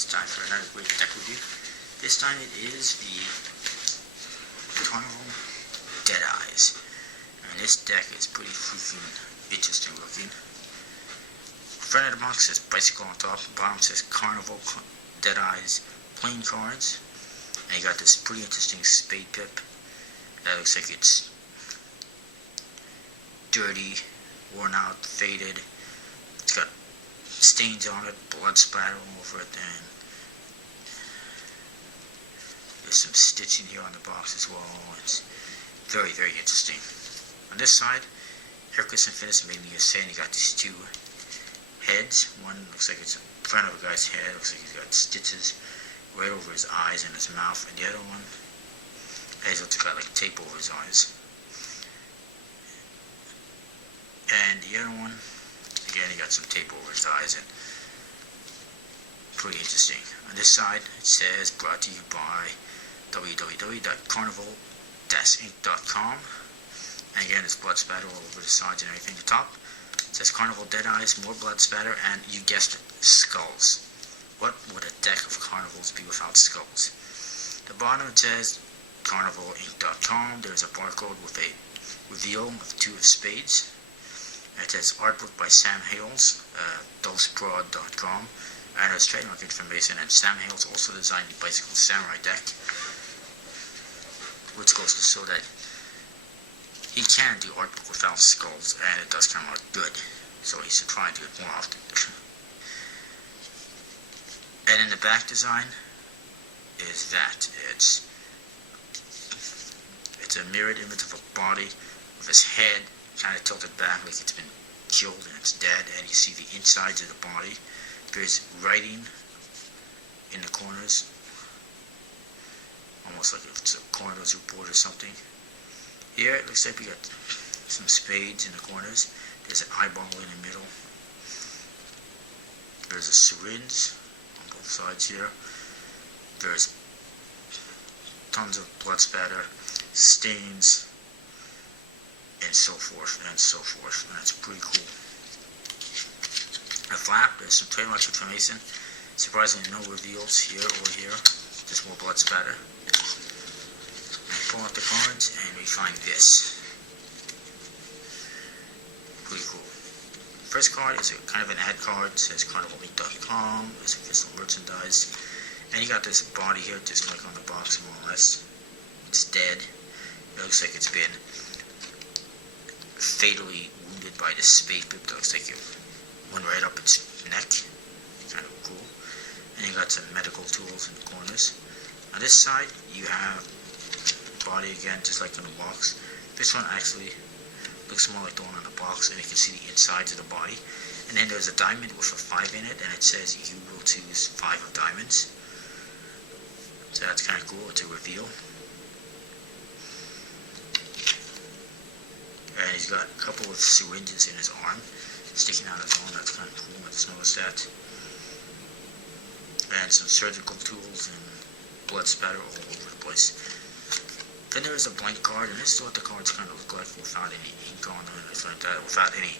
It's time for another great deck review. This time it is the Karnival Dead Eyes. And this deck is pretty freaking interesting looking. Front of the box says Bicycle on top, bottom says Karnival Dead Eyes playing cards. And you got this pretty interesting spade pip that looks like it's dirty, worn out, faded. It's got stains on it, blood splatter all over it, and there's some stitching here on the box as well. It's very, very interesting. On this side, Hercules and Finis made me a say, and you got these two heads. One looks like it's in front of a guy's head, looks like he's got stitches right over his eyes and his mouth, and the other one has got like tape over his eyes. And the other one, again, he got some tape over his eyes, and pretty interesting. On this side, it says brought to you by www.karnival-inc.com. And again, it's blood spatter all over the sides and everything. The top, it says Karnival Dead Eyes, more blood spatter, and you guessed it, skulls. What would a deck of carnivals be without skulls? The bottom, it says karnival-inc.com. There's a barcode with a reveal of two of spades. It says artwork by Sam Hales, doseprod.com, and there's trademark information. And Sam Hales also designed the Bicycle Samurai deck, which goes to show that he can do artwork without skulls, and it does come out good. So he should try and do it more often. And in the back design is that it's a mirrored image of a body with his head kind of tilted back like it's been killed and it's dead, and you see the insides of the body. There's writing in the corners, almost like if it's a coroner's report or something. Here it looks like we got some spades in the corners. There's an eyeball in the middle. There's a syringe on both sides here. There's tons of blood spatter, stains, and so forth, and so forth. And that's pretty cool. The flap, there's some trademark information. Surprisingly, no reveals here or here. Just more blood spatter. And pull out the cards, and we find this. Pretty cool. First card is a kind of an ad card. It says karnival-inc.com. There's official merchandise. And you got this body here, just like on the box, more or less. It's dead. It looks like it's been fatally wounded by the spade pip. That looks like it went right up its neck. Kind of cool. And you got some medical tools in the corners. On this side, you have body again, just like in the box. This one actually looks more like the one on the box, and you can see the insides of the body. And then there's a diamond with a 5 in it, and it says you will choose 5 of diamonds. So that's kind of cool. It's a reveal. And he's got a couple of syringes in his arm, sticking out his arm. That's kind of cool. I just noticed that. And some surgical tools and blood spatter all over the place. Then there is a blank card, and this is what the cards kind of look like without any ink on them and anything like that, without any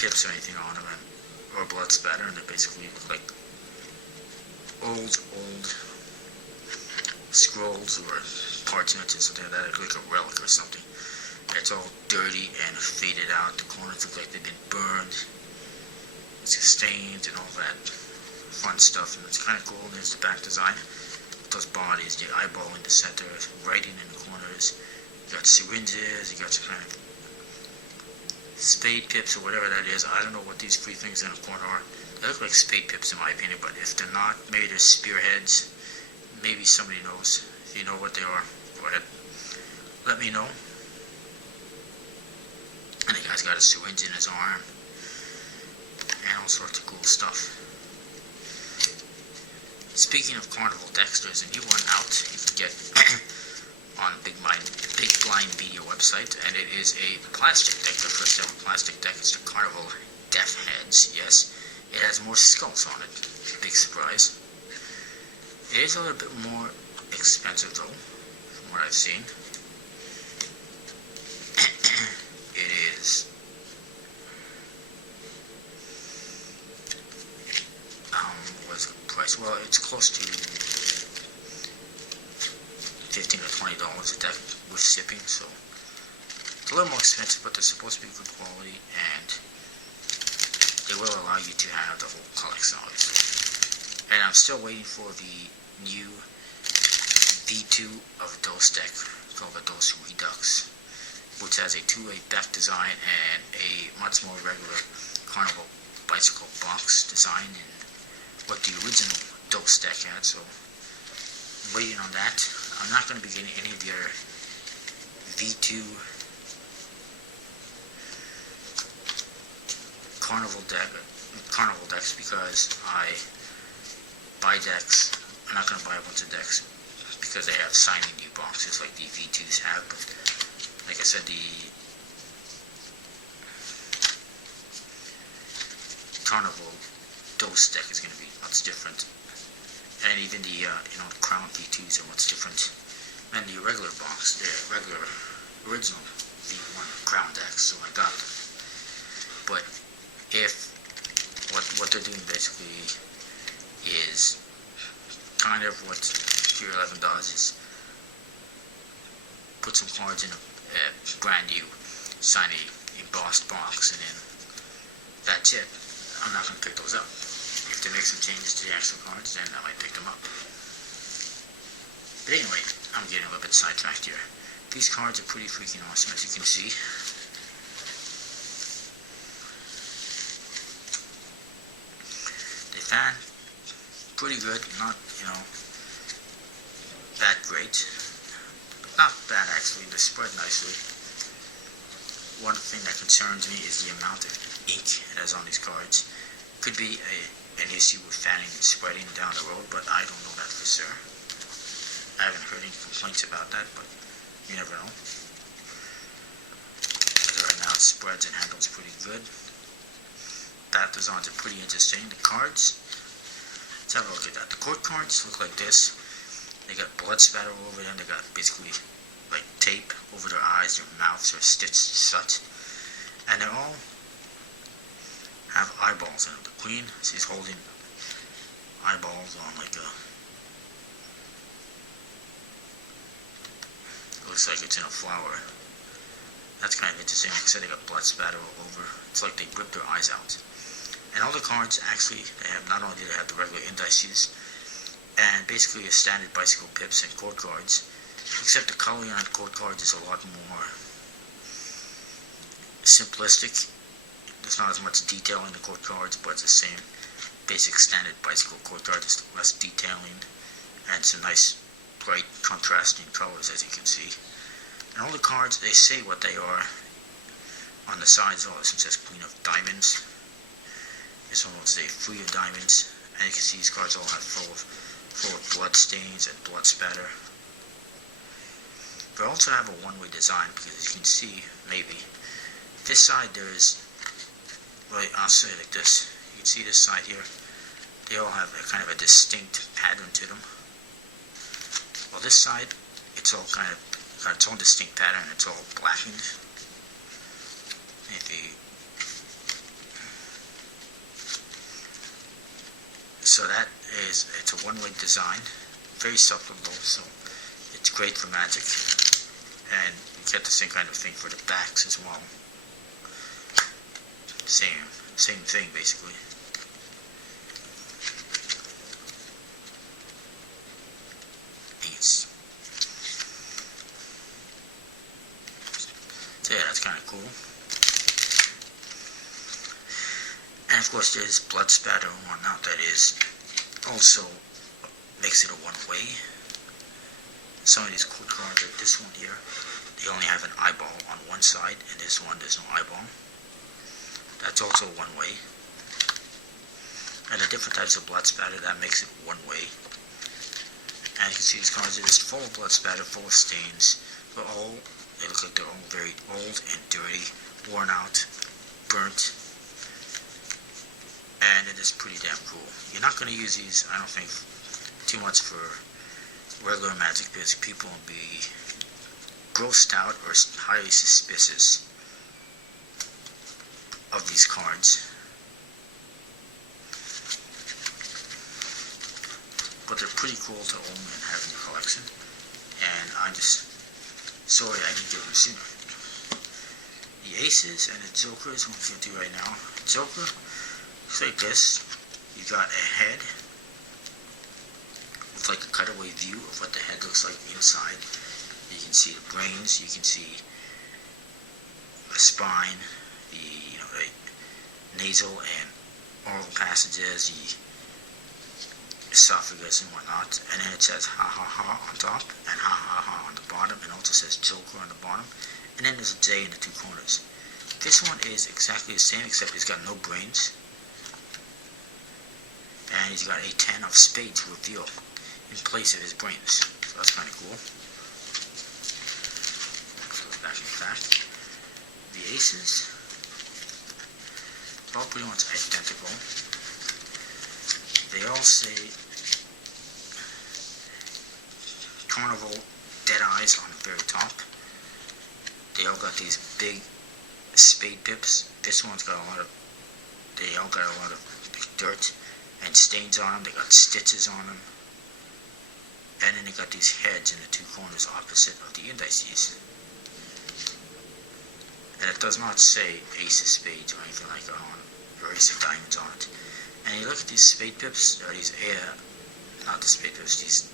pips or anything on them, or blood spatter, and they basically look like old scrolls or parchments or something like that, like a relic or something. It's all dirty and faded out. The corners look like they've been burned. It's stains and all that fun stuff, and it's kind of cool. There's the back design with those bodies, the eyeball in the center, writing in the corners. You got syringes, you got some kind of spade pips or whatever that is. I don't know what these three things in the corner are. They look like spade pips in my opinion, but if they're not, maybe they're spearheads. Maybe somebody knows. If you know what they are, go ahead. Let me know. And the guy's got a syringe in his arm. And all sorts of cool stuff. Speaking of Karnival decks, there's a new one out you can get on Big Blind Media website, and it is a plastic deck, the first ever plastic deck. It's the Karnival Death Heads. Yes, it has more skulls on it. Big surprise. It is a little bit more expensive though, from what I've seen. It is what's the price? Well, it's close to $15 or $20 a deck with shipping, so it's a little more expensive, but they're supposed to be good quality, and they will allow you to have the whole collection of it. And I'm still waiting for the new V2 of a Dose deck called the Dose Redux, which has a two-way back design and a much more regular Karnival bicycle box design and what the original Dose deck had, so I'm waiting on that. I'm not going to be getting any of the other V2 Karnival decks because I buy decks. I'm not going to buy a bunch of decks because they have signing new boxes like the V2s have, but like I said, the Karnival Dose deck is going to be much different, and even the the Crown V2s are much different than the regular box, the regular original V1 Crown decks. So I got them. But if what they're doing basically is kind of what Tier 11 does, is put some cards in a brand new shiny embossed box, and then that's it. I'm not going to pick those up. If they make some changes to the actual cards, then I might pick them up. But anyway, I'm getting a little bit sidetracked here. These cards are pretty freaking awesome, as you can see. They fan pretty good, not, that great. Not bad, actually. They spread nicely. One thing that concerns me is the amount of ink it has on these cards. Could be an issue with fanning and spreading down the road, but I don't know that for sure. I haven't heard any complaints about that, but you never know. Right now it spreads and handles pretty good. Back designs are pretty interesting. The cards, let's have a look at that. The court cards look like this. They got blood spatter all over them. They got basically like tape over their eyes, their mouths are stitched shut, and they all have eyeballs in them. The queen, she's holding eyeballs on like a, looks like it's in a flower. That's kind of interesting. Like I said, they got blood spatter all over. It's like they ripped their eyes out. And all the cards, actually, they have, not only do they have the regular indices and basically a standard bicycle pips and court cards, except the coloring on the court cards is a lot more simplistic. There's not as much detail in the court cards, but it's the same basic standard bicycle court card, just less detailing and some nice bright contrasting colors, as you can see. And all the cards, they say what they are on the sides. Oh, this one says Queen of Diamonds. This one will say Free of Diamonds. And you can see these cards all have full of blood stains and blood spatter. They also have a one-way design, because as you can see, maybe, this side there is, well, I'll say it like this. You can see this side here, they all have a kind of a distinct pattern to them. Well, this side, it's all kind of got its own distinct pattern. It's all blackened. So that is, it's a one-way design, very supplemental, so it's great for Magic, and you get the same kind of thing for the backs as well. Same thing basically. Nice. So yeah, that's kind of cool. And of course there's blood spatter and whatnot that is also makes it a one-way. Some of these cool cards, like this one here, they only have an eyeball on one side, and this one there's no eyeball. That's also one-way. And the different types of blood spatter, that makes it one-way. And you can see these cards are just full of blood spatter, full of stains. They look like they're all very old and dirty, worn out, burnt. And it is pretty damn cool. You're not going to use these, I don't think, too much for regular Magic, because people will be grossed out or highly suspicious of these cards. but they're pretty cool to own and have in your collection. And I'm just sorry I didn't get them sooner. The aces and the jokers, what I'm going to do right now. Joker looks like this. You got a head with like a cutaway view of what the head looks like inside. You can see the brains, you can see the spine, the nasal and oral passages, the esophagus and whatnot, and then it says ha ha ha on top and ha ha ha on the bottom, and also says Joker on the bottom, and then there's a J in the two corners. This one is exactly the same except it's got no brains, and he's got a 10 of spades reveal in place of his brains, so that's kind of cool. So back in fact, the aces, all pretty much identical. They all say Karnival Dead Eyes on the very top. They all got these big spade pips. This one's got they all got a lot of dirt and stains on them. They got stitches on them. And then they got these heads in the two corners opposite of the indices. And it does not say ace of spades or anything like that on it, or ace of diamonds on it. And you look at these spade pips, or these not the spade pips, these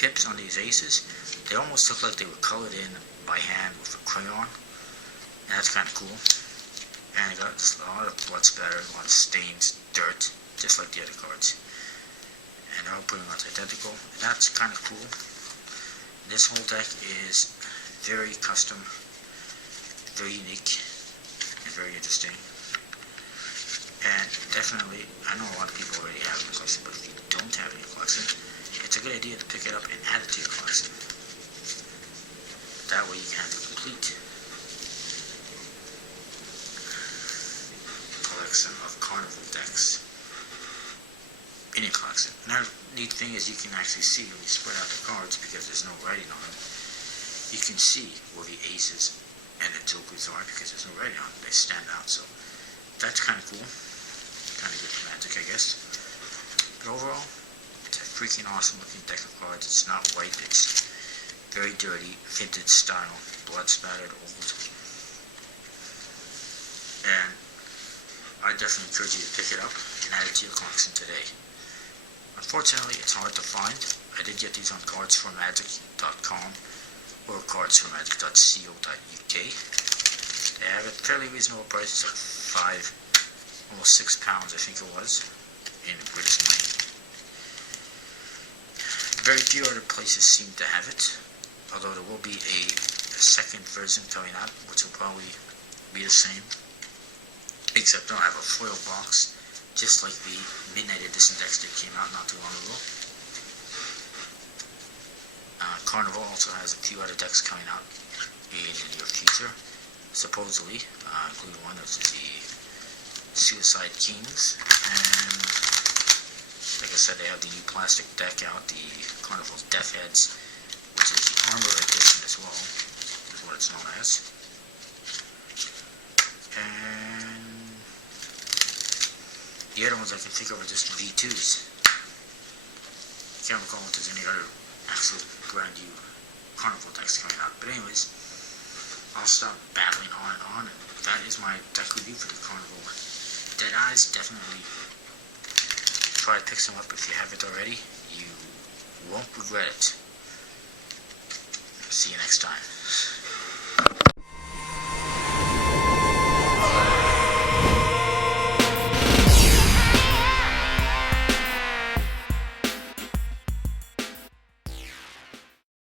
pips on these aces, they almost look like they were colored in by hand with a crayon, and that's kind of cool. And they got just a lot of blood splatter, a lot of stains, dirt, just like the other cards. And they're all pretty much identical, and that's kind of cool. This whole deck is very custom, very unique, and very interesting. And definitely, I know a lot of people already have it in your collection, but if you don't have it in your collection, it's a good idea to pick it up and add it to your collection. That way you can have the complete collection of Karnival decks in your collection. Another neat thing is you can actually see when you spread out the cards, because there's no writing on them, you can see where the aces and the jokers are because there's no writing on them. They stand out, so that's kind of cool. Kind of good for Magic, I guess. But overall, it's a freaking awesome looking deck of cards. It's not white, it's very dirty, vintage style, blood spattered, old. And I definitely encourage you to pick it up and add it to your collection today. Unfortunately, it's hard to find. I did get these on cardsformagic.com or cardsformagic.co.uk. They have it fairly reasonable prices of almost £6, I think it was, in British money. Very few other places seem to have it, although there will be a second version coming out, which will probably be the same, except they'll have a foil box, just like the Midnight Edition decks that came out not too long ago. Karnival also has a few other decks coming out in the near future, supposedly, including one which is the Suicide Kings, and like I said, they have the new plastic deck out, the Karnival Death Heads, which is the Armor Edition as well, is what it's known as. And the other ones I can think of are just V2s. Can't recall if there's any other actual brand new Karnival decks coming out, but anyways, I'll stop babbling on, and that is my deck review for the Karnival Dead Eyes. Definitely try to pick some up if you haven't already. You won't regret it. See you next time.